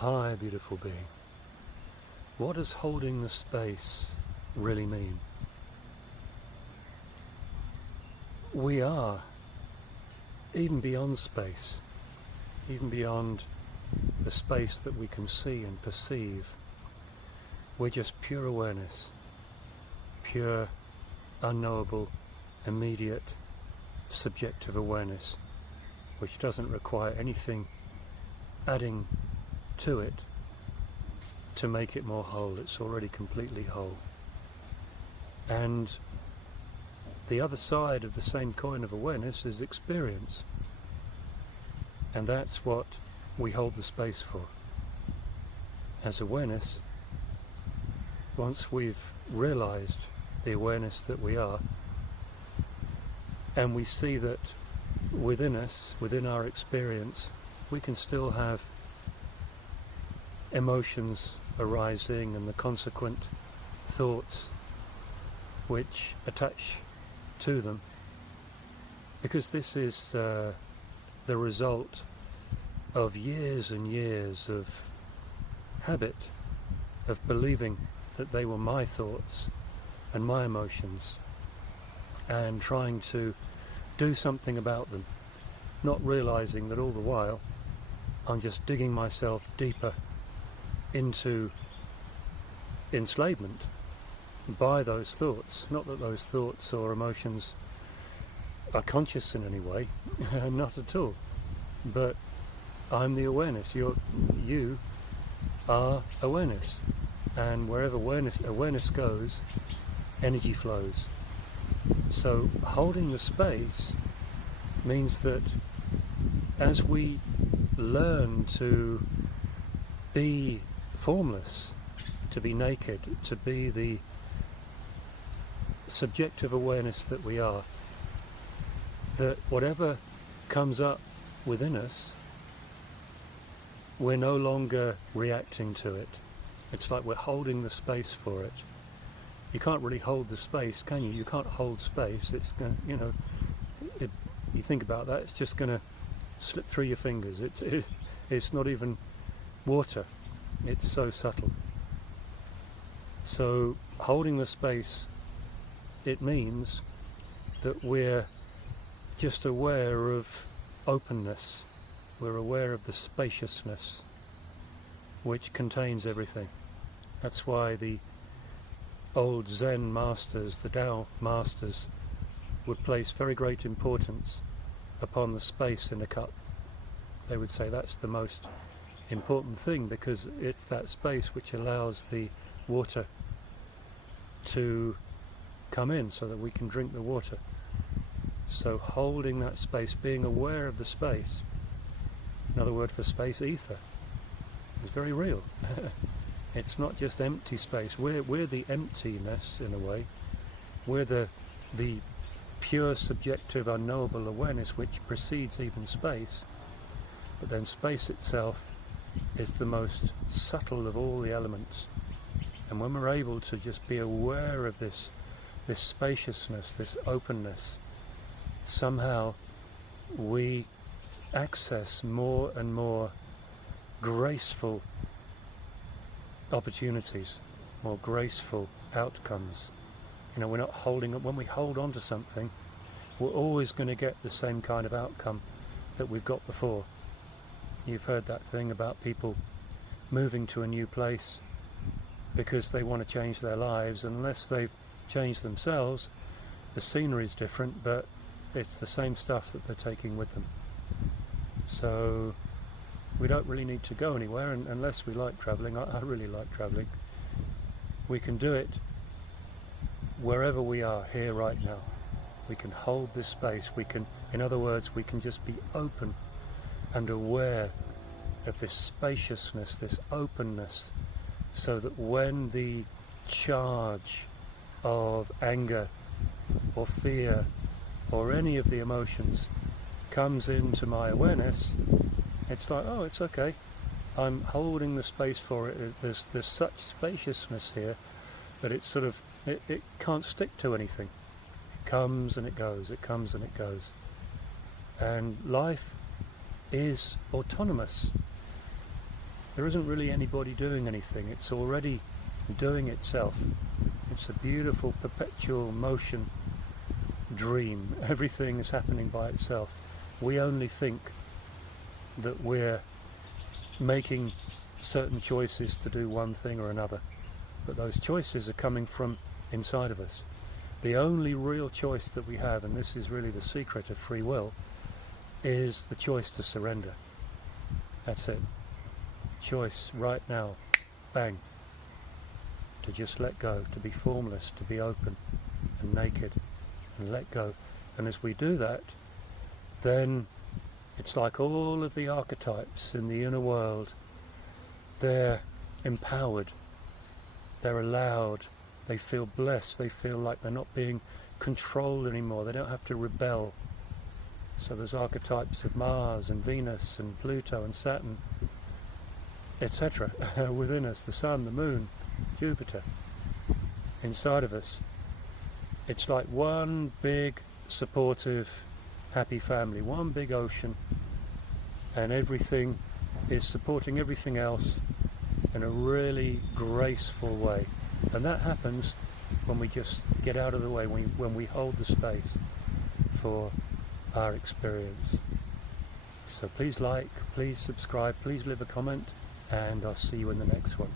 Hi, beautiful being. What does holding the space really mean? We are, even beyond space, even beyond the space that we can see and perceive. We're just pure awareness, pure, unknowable, immediate, subjective awareness, which doesn't require anything adding to it to make it more whole. It's already completely whole. And the other side of the same coin of awareness is experience. And that's what we hold the space for. As awareness, once we've realized the awareness that we are, and we see that within us, within our experience, we can still have emotions arising and the consequent thoughts which attach to them, because this is the result of years and years of habit, of believing that they were my thoughts and my emotions, and trying to do something about them, not realizing that all the while I'm just digging myself deeper into enslavement by those thoughts. Not that those thoughts or emotions are conscious in any way, not at all, but I'm the awareness. You are awareness, and wherever awareness goes, energy flows. So holding the space means that as we learn to be formless, to be naked, to be the subjective awareness that we are, that whatever comes up within us, we're no longer reacting to it. It's like we're holding the space for it. You can't really hold the space, can you? You can't hold space. It's going to, you think about that, it's just going to slip through your fingers. It's not even water. It's so subtle. So holding the space, it means that we're just aware of openness. We're aware of the spaciousness which contains everything. That's why the old Zen masters, the Tao masters, would place very great importance upon the space in a cup. They would say that's the most important thing, because it's that space which allows the water to come in so that we can drink the water. So holding that space, being aware of the space, another word for space, ether, is very real. It's not just empty space. We're the emptiness in a way. We're the pure subjective unknowable awareness which precedes even space. But then space itself is the most subtle of all the elements. And when we're able to just be aware of this spaciousness, this openness, somehow we access more and more graceful opportunities, more graceful outcomes. You know, we're not holding up. When we hold on to something, we're always going to get the same kind of outcome that we've got before. You've heard that thing about people moving to a new place because they want to change their lives. Unless they've changed themselves, the scenery is different, but it's the same stuff that they're taking with them. So we don't really need to go anywhere unless we like travelling. I really like travelling. We can do it wherever we are, here right now. We can hold this space. We can, in other words, we can just be open and aware of this spaciousness, this openness, so that when the charge of anger or fear or any of the emotions comes into my awareness, it's like, oh, it's okay. I'm holding the space for it. There's such spaciousness here that it's sort of, it can't stick to anything. It comes and it goes, it comes and it goes. And life is autonomous. There isn't really anybody doing anything. It's already doing itself. It's a beautiful perpetual motion dream. Everything is happening by itself. We only think that we're making certain choices to do one thing or another, but those choices are coming from inside of us. The only real choice that we have, and this is really the secret of free will, is the choice to surrender. That's it. Choice right now, bang, to just let go, to be formless, to be open and naked and let go. And as we do that, then it's like all of the archetypes in the inner world, they're empowered, they're allowed, they feel blessed, they feel like they're not being controlled anymore, they don't have to rebel. So there's archetypes of Mars and Venus and Pluto and Saturn, etc. within us, the Sun, the Moon, Jupiter, inside of us. It's like one big, supportive, happy family, one big ocean, and everything is supporting everything else in a really graceful way. And that happens when we just get out of the way, when we hold the space for our experience. So please like, please subscribe, please leave a comment, and I'll see you in the next one.